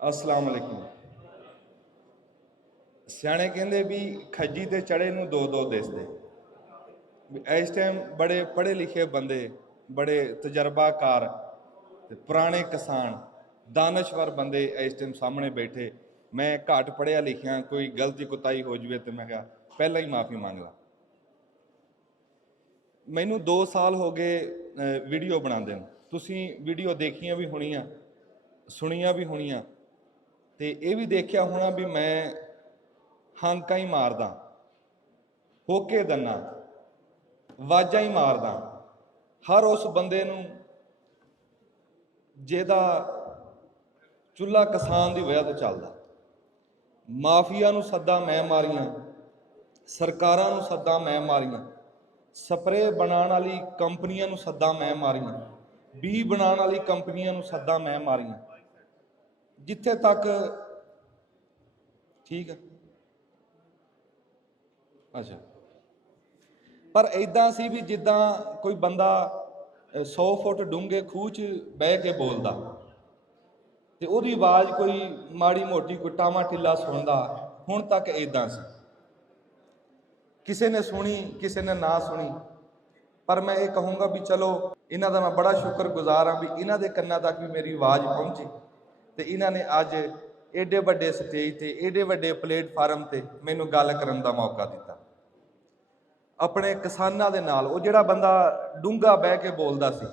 अस्सलाम वालेकुम। सियाणे कहते भी खज्जी ते चढ़े नूं दो दो दिसदे। इस टाइम बड़े पढ़े लिखे बंदे, बड़े तजर्बाकार, पुराने किसान, दानश्वर बंदे इस टाइम सामने बैठे। मैं घट पढ़िया लिखिया, कोई गलती कुताही हो जाए तो मैं कहा पहला ही माफ़ी मांग ला। मैनू 2 साल हो गए वीडियो बनाते हैं, तुसीं वीडियो देखियां भी होनियां, सुनिया भी होनियां, तो ये भी देखिया होना भी मैं हांका ही मारदा, होके दन्ना, वाजा ही मारदा हर उस बंदे नूं जिहदा चुल्हा किसान की वजह तो चलदा। माफिया नूं सद्दा मैं मारियां, सरकारां नूं सद्दा मैं मारियां, स्प्रे बनाने वाली कंपनियां नूं सद्दा मैं मारियां, बी बनाने वाली कंपनियां नूं सद्दा मैं मारियां। जिथे तक ठीक है, अच्छा, पर इदां सी भी जिद्दां कोई बंदा 100 फुट डूंगे खूह च बह के बोलदा ते ओहदी आवाज़ कोई माड़ी मोटी कोई टामा टिल्ला सुनदा। हुण तक इदां सी, किसी ने सुनी किसी ने ना सुनी, पर मैं ये कहूँगा भी चलो इन्हां दा मैं बड़ा शुक्रगुजार हाँ भी इन्हां दे कन्नां तक भी मेरी आवाज़ पहुँची ते इन्हां ने अज एडे वड्डे स्टेज ते एडे वड्डे प्लेटफार्म ते मैनूं गल करन दा मौका दिता। अपने किसानां दे नाल वो जिहड़ा बंदा डूंगा बह के बोलदा सी,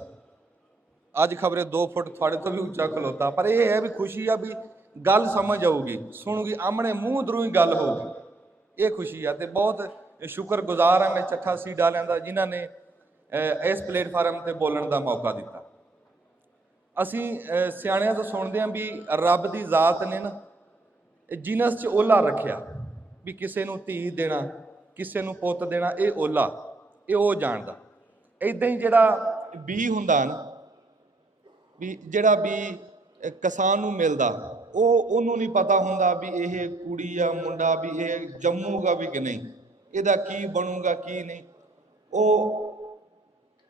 अज खबरे 2 फुट थोड़े तो भी उच्चा खलोता, पर यह है भी खुशी आ भी गल समझ आऊगी, सुनूगी, आमने मूँह दरों ही गल होगी, ये खुशी आ। ते बहुत शुक्रगुजार हाँ मैं चट्ठा सीड वालियां दा जिन्हां ने इस प्लेटफार्म ते बोलण दा मौका दिता। असीं सियाणिਆਂ ਤੋਂ सुनते हैं भी रब की जात ने ना जिनस च ओला रखिया भी किसी नूं धी देना, किसी नूं पुੱਤ देना, ये ओला ये वो जानदा। इदां ही जिहड़ा बी हुंदा ना भी जिहड़ा बी किसान नूं मिलदा ਉਹਨੂੰ नहीं पता हुंदा भी ये कुड़ी आ मुंडा भी ये जम्मूगा भी कि नहीं, ਇਹਦਾ की बनूगा की नहीं। वो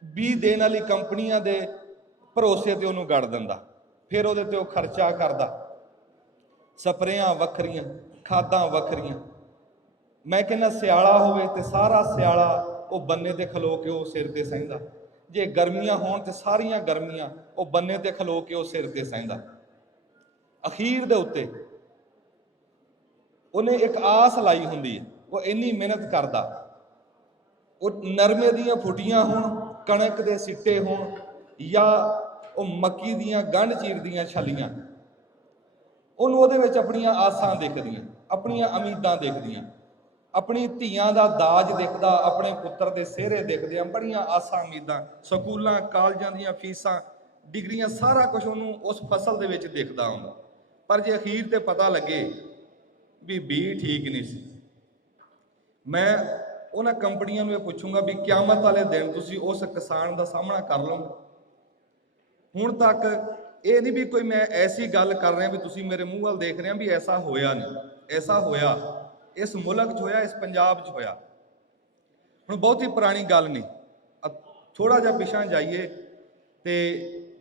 बी देण वाली कंपनियां दे भरोसे ते ਉਹਨੂੰ गड़ दिंदा, फिर ਉਹਦੇ ते ਉਹ खर्चा करदा, स्प्रेयां वखरियां, खादां वखरियां। मैं कहना सियाला होवे ते सारा सियाला वो बन्ने ते खलो के वो सिर ते सहिंदा, जे गर्मियां होण ते सारियां गर्मियां वो बन्ने ते खलो के वो सिर ते सहिंदा। अखीर दे उत्ते उन्हें एक आस लाई हुंदी है, वो इन्नी मेहनत करदा, वो नरमे दीयां फुटियां होण, कणक दे सिट्टे होण या वो मक्की दीयां गंढ चीर दीयां छलियां, ਉਹਨੂੰ ਉਹਦੇ ਵਿੱਚ ਆਪਣੀਆਂ ਆਸਾਂ ਦਿਖਦੀਆਂ, ਆਪਣੀਆਂ ਉਮੀਦਾਂ ਦਿਖਦੀਆਂ, ਆਪਣੀ ਧੀਆਂ ਦਾ ਦਾਜ ਦਿਖਦਾ, ਆਪਣੇ ਪੁੱਤਰ ਦੇ ਸਿਹਰੇ ਦਿਖਦੇ ਆ, ਬੜੀਆਂ ਆਸਾਂ ਉਮੀਦਾਂ, ਸਕੂਲਾਂ ਕਾਲਜਾਂ ਦੀਆਂ ਫੀਸਾਂ, ਡਿਗਰੀਆਂ, ਸਾਰਾ ਕੁਝ ਉਹਨੂੰ ਉਸ ਫਸਲ ਦੇ ਵਿੱਚ ਦਿਖਦਾ ਹੁੰਦਾ। ਪਰ ਜੇ ਅਖੀਰ ਤੇ ਪਤਾ ਲੱਗੇ ਵੀ ਬੀ ਠੀਕ ਨਹੀਂ ਸੀ, ਮੈਂ ਉਹਨਾਂ ਕੰਪਨੀਆਂ ਨੂੰ ਇਹ ਪੁੱਛੂੰਗਾ ਵੀ ਕਿਆਮਤ ਵਾਲੇ ਦਿਨ ਤੁਸੀਂ ਉਸ ਕਿਸਾਨ ਦਾ ਸਾਹਮਣਾ ਕਰ ਲਓਗੇ। ਹੁਣ ਤੱਕ ਇਹ ਨਹੀਂ ਵੀ ਕੋਈ मैं ऐसी गल कर रहा भी तुसीं मेरे मूँह वाल देख रहे भी ऐसा होया नहीं, ऐसा होया इस मुल्क च होया, इस पंजाब च होया। हुण बहुती पुरानी गल नहीं, थोड़ा जिहा पिछां जाइए तो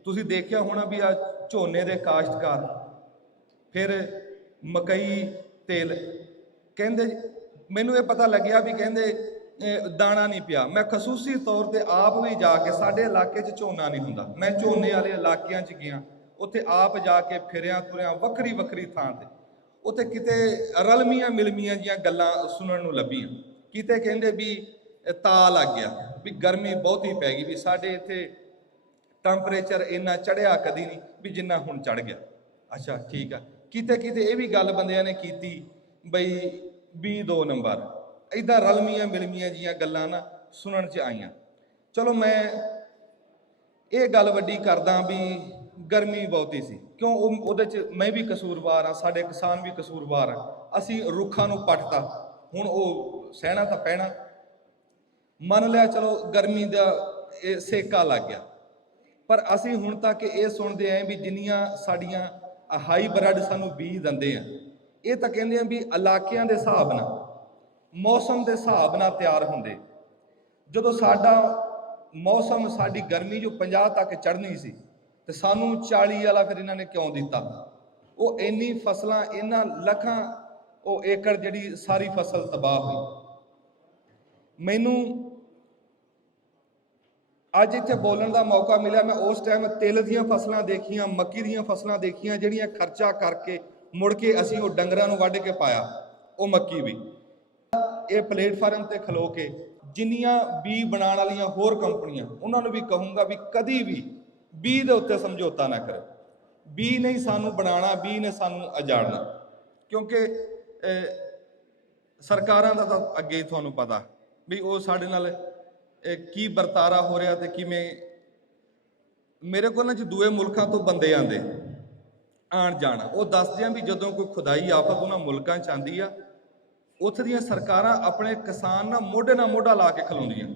तुसीं देखिया होना भी आ झोने दे काश्तकार, फिर मकई तेल, कहंदे मैनूं ये पता लग्या भी कहंदे दाना नहीं पिया। मैं खसूसी तौर पर आप भी जाके साडे इलाके च झोना नहीं हुंदा, मैं झोने वाले इलाकिਆਂ च गया, उत्थे आप जाके फिरिया तुरिया वक्री वक्री थां ते उत्थे किते रलमियां मिलमियां जिहियां गल्लां सुनण नूं लभीआं। किते कहंदे भी ता लग गया भी गर्मी बहुती पै गई, भी साडे इत्थे टैंपरेचर इन्ना चढ़िया कदी नहीं भी जिन्ना हुण चढ़ गया। अच्छा ठीक है, किते किते ये भी गल बंदियां ने कीती बई 2 नंबर, इदां रलमियां मिलमियां जिहियां गल्लां ना सुनण च आईयां। चलो मैं ये गल वड्डी करदा भी गर्मी बहुती सी, क्यों ਉਹਦੇ ਚ मैं भी कसूरवार हाँ, साडे किसान भी कसूरवार हैं, असीं रुखां नूं पटता, हुण ਉਹ सहना तां पैना। मन लिया चलो गर्मी दा सेका लग गया, पर असीं हुण तक ये सुणदे आए भी जिन्नियां साडियां हाईब्रिड सानूं बीज दिंदे आ, ये तां कहंदे आ भी इलाकिਆਂ ਦੇ ਹਿਸਾਬ ਨਾਲ, मौसम के हिसाब नाल तैयार होंदे। जदों साडा मौसम साडी गर्मी जो 50 तक चढ़नी सी ते सानू 40 वाला फिर इन्हां ने क्यों दिता? ਉਹ ਇੰਨੀ ਫਸਲਾਂ, ਇਹਨਾਂ ਲੱਖਾਂ ਉਹ ਏਕੜ ਜਿਹੜੀ ਸਾਰੀ ਫਸਲ ਤਬਾਹ ਹੋਈ। ਮੈਨੂੰ ਅੱਜ ਇੱਥੇ ਬੋਲਣ ਦਾ ਮੌਕਾ ਮਿਲਿਆ। ਮੈਂ ਉਸ ਟਾਈਮ ਤਿਲ ਦੀਆਂ ਫਸਲਾਂ ਦੇਖੀਆਂ, ਮੱਕੀ ਦੀਆਂ ਫਸਲਾਂ ਦੇਖੀਆਂ, ਜਿਹੜੀਆਂ ਖਰਚਾ ਕਰਕੇ ਮੁੜ ਕੇ ਅਸੀਂ ਉਹ ਡੰਗਰਾਂ ਨੂੰ ਵੱਢ ਕੇ ਪਾਇਆ, ਉਹ ਮੱਕੀ ਵੀ। ਇਹ ਪਲੇਟਫਾਰਮ ਤੇ ਖਲੋ ਕੇ ਜਿੰਨੀਆਂ ਬੀ ਬਣਾਉਣ ਵਾਲੀਆਂ ਹੋਰ ਕੰਪਨੀਆਂ, ਉਹਨਾਂ ਨੂੰ ਵੀ ਕਹੂੰਗਾ ਵੀ ਕਦੀ ਵੀ ਬੀ ਦੇ ਉੱਤੇ ਸਮਝੌਤਾ ਨਾ ਕਰੇ। ਬੀ ਨਹੀਂ ਸਾਨੂੰ ਬਣਾਉਣਾ, ਬੀ ਨੇ ਸਾਨੂੰ ਉਜਾੜਨਾ। ਕਿਉਂਕਿ ਸਰਕਾਰਾਂ ਦਾ ਤਾਂ ਅੱਗੇ ਤੁਹਾਨੂੰ ਪਤਾ ਵੀ ਉਹ ਸਾਡੇ ਨਾਲ ਕੀ ਵਰਤਾਰਾ ਹੋ ਰਿਹਾ ਤੇ ਕਿਵੇਂ। ਮੇਰੇ ਕੋਲ ਨਾ ਜੀ ਦੂਏ ਮੁਲਕਾਂ ਤੋਂ ਬੰਦੇ ਆਉਂਦੇ ਆਣ ਜਾਣ, ਉਹ ਦੱਸਦੇ ਆ ਵੀ ਜਦੋਂ ਕੋਈ ਖੁਦਾਈ ਆਫਤ ਉਹਨਾਂ ਮੁਲਕਾਂ 'ਚ ਆਉਂਦੀ ਆ, ਉੱਥੇ ਦੀਆਂ ਸਰਕਾਰਾਂ ਆਪਣੇ ਕਿਸਾਨ ਨਾਲ ਮੋਢਾ ਲਾ ਕੇ ਖਲੋਂਦੀਆਂ।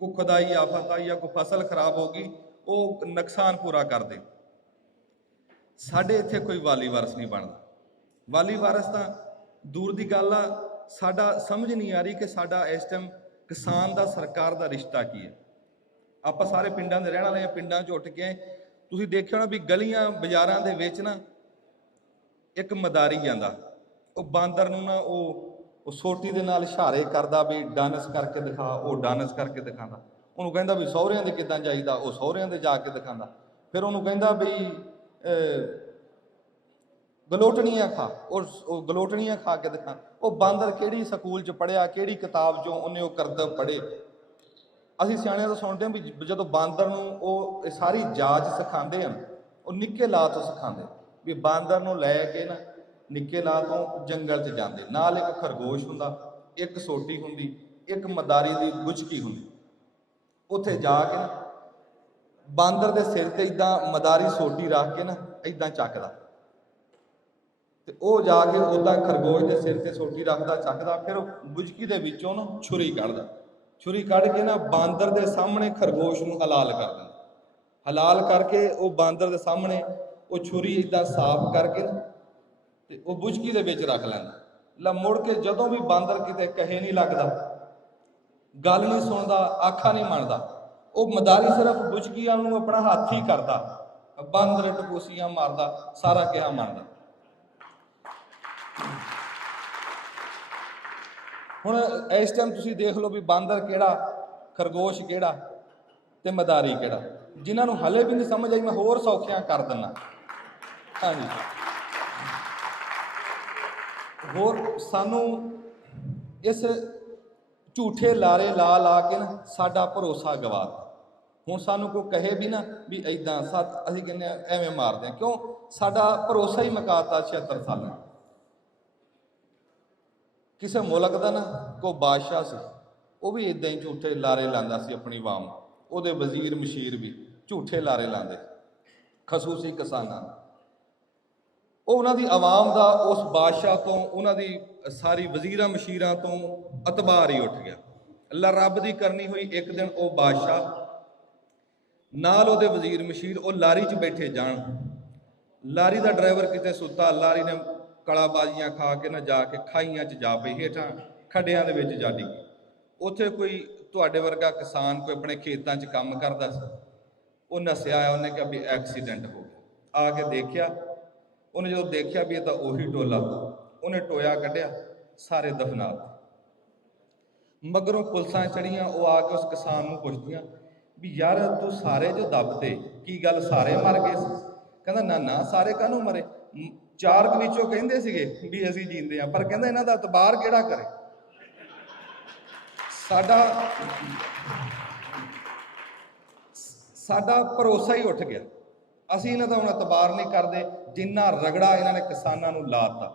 ਕੋਈ ਖੁਦਾਈ ਆਫਤ ਆਈ ਜਾਂ ਕੋਈ ਫਸਲ ਖਰਾਬ ਹੋ ਗਈ, ਉਹ ਨੁਕਸਾਨ ਪੂਰਾ ਕਰਦੇ। ਸਾਡੇ ਇੱਥੇ ਕੋਈ ਵਾਲੀ ਵਾਰਸ ਨਹੀਂ ਬਣਦਾ। ਵਾਲੀ ਵਾਰਸ ਤਾਂ ਦੂਰ ਦੀ ਗੱਲ ਆ। ਸਾਡਾ ਸਮਝ ਨਹੀਂ ਆ ਰਹੀ ਕਿ ਸਾਡਾ ਇਸ ਟਾਈਮ ਕਿਸਾਨ ਦਾ ਸਰਕਾਰ ਦਾ ਰਿਸ਼ਤਾ ਕੀ ਹੈ। ਆਪਾਂ ਸਾਰੇ ਪਿੰਡਾਂ ਦੇ ਰਹਿਣ ਵਾਲੇ ਆ, ਪਿੰਡਾਂ 'ਚ ਉੱਠ ਕੇ ਤੁਸੀਂ ਦੇਖਿਆ ਹੋਣਾ ਵੀ ਗਲੀਆਂ ਬਾਜ਼ਾਰਾਂ ਦੇ ਵਿੱਚ ਨਾ ਇੱਕ ਮਦਾਰੀ ਜਾਂਦਾ, ਉਹ ਬਾਂਦਰ ਨੂੰ ਨਾ ਉਹ ਸੋਟੀ ਦੇ ਨਾਲ ਇਸ਼ਾਰੇ ਕਰਦਾ ਵੀ ਡਾਂਸ ਕਰਕੇ ਦਿਖਾ, ਉਹ ਡਾਂਸ ਕਰਕੇ ਦਿਖਾਉਂਦਾ। ਉਹਨੂੰ ਕਹਿੰਦਾ ਵੀ ਸਹੁਰਿਆਂ ਦੇ ਕਿੱਦਾਂ ਜਾਈਦਾ, ਉਹ ਸਹੁਰਿਆਂ ਦੇ ਜਾ ਕੇ ਦਿਖਾਉਂਦਾ। ਫਿਰ ਉਹਨੂੰ ਕਹਿੰਦਾ ਵੀ ਗਲੋਟਣੀਆਂ ਖਾ, ਉਹ ਗਲੋਟਣੀਆਂ ਖਾ ਕੇ ਦਿਖਾ। ਉਹ ਬਾਂਦਰ ਕਿਹੜੀ ਸਕੂਲ 'ਚ ਪੜ੍ਹਿਆ, ਕਿਹੜੀ ਕਿਤਾਬ 'ਚੋਂ ਉਹਨੇ ਉਹ ਕਰਤੱਵ ਪੜ੍ਹੇ। ਅਸੀਂ ਸਿਆਣਿਆਂ ਤੋਂ ਸੁਣਦੇ ਹਾਂ ਵੀ ਜਦੋਂ ਬਾਂਦਰ ਨੂੰ ਉਹ ਸਾਰੀ ਜਾਚ ਸਿਖਾਉਂਦੇ ਹਨ, ਉਹ ਨਿੱਕੇ ਲਾ ਤੋਂ ਸਿਖਾਉਂਦੇ ਵੀ ਬਾਂਦਰ ਨੂੰ ਲੈ ਕੇ ਨਾ ਨਿੱਕੇ ਲਾ ਤੋਂ ਜੰਗਲ 'ਚ ਜਾਂਦੇ। ਨਾਲ ਇੱਕ ਖਰਗੋਸ਼ ਹੁੰਦਾ, ਇੱਕ ਸੋਟੀ ਹੁੰਦੀ, ਇੱਕ ਮਦਾਰੀ ਦੀ ਗੁਚਕੀ ਹੁੰਦੀ। ਉੱਥੇ ਜਾ ਕੇ ਨਾ ਬਾਂਦਰ ਦੇ ਸਿਰ ਤੇ ਇਦਾਂ ਮਦਾਰੀ ਸੋਟੀ ਰੱਖ ਕੇ ਨਾ ਇਦਾਂ ਚੱਕਦਾ, ਤੇ ਉਹ ਜਾ ਕੇ ਉੱਦਾਂ ਖਰਗੋਸ਼ ਦੇ ਸਿਰ ਤੇ ਸੋਟੀ ਰੱਖਦਾ, ਚੱਕਦਾ। ਫਿਰ ਉਹ ਗੁਚਕੀ ਦੇ ਵਿੱਚੋਂ ਨਾ ਛੁਰੀ ਕੱਢਦਾ। ਛੁਰੀ ਕੱਢ ਕੇ ਨਾ ਬਾਂਦਰ ਦੇ ਸਾਹਮਣੇ ਖਰਗੋਸ਼ ਨੂੰ ਹਲਾਲ ਕਰ ਦਿੰਦਾ। ਹਲਾਲ ਕਰਕੇ ਉਹ ਬਾਂਦਰ ਦੇ ਸਾਹਮਣੇ ਉਹ ਛੁਰੀ ਇਦਾਂ ਸਾਫ਼ ਕਰਕੇ ਨਾ ਤੇ ਉਹ ਬੁਝਕੀ ਦੇ ਵਿੱਚ ਰੱਖ ਲੈਂਦਾ। ਮੁੜ ਕੇ ਜਦੋਂ ਵੀ ਬਾਂਦਰ ਕਿਤੇ ਕਹੇ ਨਹੀਂ ਲੱਗਦਾ, ਗੱਲ ਨਹੀਂ ਸੁਣਦਾ, ਆਖਾ ਨਹੀਂ ਮੰਨਦਾ, ਉਹ ਮਦਾਰੀ ਸਿਰਫ ਬੁਝਕੀ ਵਾਲ ਨੂੰ ਆਪਣਾ ਹੱਥ ਹੀ ਕਰਦਾ, ਬਾਂਦਰ ਟਪੂਸੀਆਂ ਮਾਰਦਾ, ਸਾਰਾ ਕਿਹਾ ਮੰਨਦਾ। ਹੁਣ ਇਸ ਟਾਈਮ ਤੁਸੀਂ ਦੇਖ ਲਓ ਵੀ ਬਾਂਦਰ ਕਿਹੜਾ, ਖਰਗੋਸ਼ ਕਿਹੜਾ ਤੇ ਮਦਾਰੀ ਕਿਹੜਾ। ਜਿਨ੍ਹਾਂ ਨੂੰ ਹਲੇ ਵੀ ਨਹੀਂ ਸਮਝ ਆਈ, ਮੈਂ ਹੋਰ ਸੌਖਿਆਂ ਕਰ ਦਿੰਦਾ। ਹਾਂਜੀ, ਹੋਰ ਸਾਨੂੰ ਇਸ ਝੂਠੇ ਲਾਰੇ ਲਾ ਕੇ ਨਾ ਸਾਡਾ ਭਰੋਸਾ ਗਵਾਤਾ। ਹੁਣ ਸਾਨੂੰ ਕੋਈ ਕਹੇ ਵੀ ਨਾ ਵੀ ਇਦਾਂ, ਅਸੀਂ ਕਹਿੰਦੇ ਐਵੇਂ ਮਾਰਦੇ ਹਾਂ। ਕਿਉਂ? ਸਾਡਾ ਭਰੋਸਾ ਹੀ ਮੁਕਾਤਾ 76 ਸਾਲਾਂ। ਕਿਸੇ ਮੁਲਕ ਦਾ ਨਾ ਕੋਈ ਬਾਦਸ਼ਾਹ ਸੀ, ਉਹ ਵੀ ਇਦਾਂ ਹੀ ਝੂਠੇ ਲਾਰੇ ਲਾਉਂਦਾ ਸੀ ਆਪਣੀ ਆਵਾਮ। ਉਹਦੇ ਵਜ਼ੀਰ ਮਸ਼ੀਰ ਵੀ ਝੂਠੇ ਲਾਰੇ ਲਾਉਂਦੇ, ਖਸੂਸੀ ਕਿਸਾਨਾਂ। ਉਹ ਉਹਨਾਂ ਦੀ ਆਵਾਮ ਦਾ ਉਸ ਬਾਦਸ਼ਾਹ ਤੋਂ, ਉਹਨਾਂ ਦੀ ਸਾਰੀ ਵਜ਼ੀਰਾਂ ਮਸ਼ੀਰਾਂ ਤੋਂ ਅਤਬਾਰ ਹੀ ਉੱਠ ਗਿਆ। ਅੱਲਾ ਰੱਬ ਦੀ ਕਰਨੀ ਹੋਈ, ਇੱਕ ਦਿਨ ਉਹ ਬਾਦਸ਼ਾਹ ਨਾਲ ਉਹਦੇ ਵਜ਼ੀਰ ਮਸ਼ੀਰ ਉਹ ਲਾਰੀ 'ਚ ਬੈਠੇ ਜਾਣ। ਲਾਰੀ ਦਾ ਡਰਾਈਵਰ ਕਿਤੇ ਸੁੱਤਾ, ਲਾਰੀ ਨੇ ਕਲਾਬਾਜ਼ੀਆਂ ਖਾ ਕੇ ਨਾ ਜਾ ਕੇ ਖਾਈਆਂ 'ਚ ਜਾ ਪਈ, ਹੇਠਾਂ ਖੱਡਿਆਂ ਦੇ ਵਿੱਚ ਜਾ ਡਿੱਗੀ। ਉੱਥੇ ਕੋਈ ਤੁਹਾਡੇ ਵਰਗਾ ਕਿਸਾਨ ਕੋਈ ਆਪਣੇ ਖੇਤਾਂ 'ਚ ਕੰਮ ਕਰਦਾ ਸੀ, ਉਹ ਨੱਸਿਆ ਆਇਆ, ਉਹਨੇ ਕਿਹਾ ਵੀ ਐਕਸੀਡੈਂਟ ਹੋ ਗਿਆ। ਆ ਕੇ ਦੇਖਿਆ, ਉਹਨੇ ਜਦੋਂ ਦੇਖਿਆ ਵੀ ਇਹ ਤਾਂ ਉਹੀ ਟੋਲਾ, ਉਹਨੇ ਟੋਇਆ ਕੱਢਿਆ, ਸਾਰੇ ਦਫਨਾ ਦਿੱਤੇ। ਮਗਰੋਂ ਪੁਲਿਸਾਂ ਚੜੀਆਂ, ਉਹ ਆ ਕੇ ਉਸ ਕਿਸਾਨ ਨੂੰ ਪੁੱਛਦੀਆਂ ਵੀ ਯਾਰ ਤੂੰ ਸਾਰੇ ਜੋ ਦੱਬਤੇ, ਕੀ ਗੱਲ ਸਾਰੇ ਮਰ ਗਏ ਸੀ? ਕਹਿੰਦਾ ਨਾ ਨਾ, ਸਾਰੇ ਕਾਹਨੂੰ ਮਰੇ, 4 ਵਿੱਚੋਂ ਕਹਿੰਦੇ ਸੀਗੇ ਵੀ ਅਸੀਂ ਜੀਂਦੇ ਆ, ਪਰ ਕਹਿੰਦਾ ਇਹਨਾਂ ਦਾ ਇਤਬਾਰ ਕਿਹੜਾ ਕਰੇ। ਸਾਡਾ ਭਰੋਸਾ ਹੀ ਉੱਠ ਗਿਆ। ਅਸੀਂ ਇਹਨਾਂ ਦਾ ਹੁਣ ਇਤਬਾਰ ਨਹੀਂ ਕਰਦੇ, ਜਿੰਨਾ ਰਗੜਾ ਇਹਨਾਂ ਨੇ ਕਿਸਾਨਾਂ ਨੂੰ ਲਾਤਾ।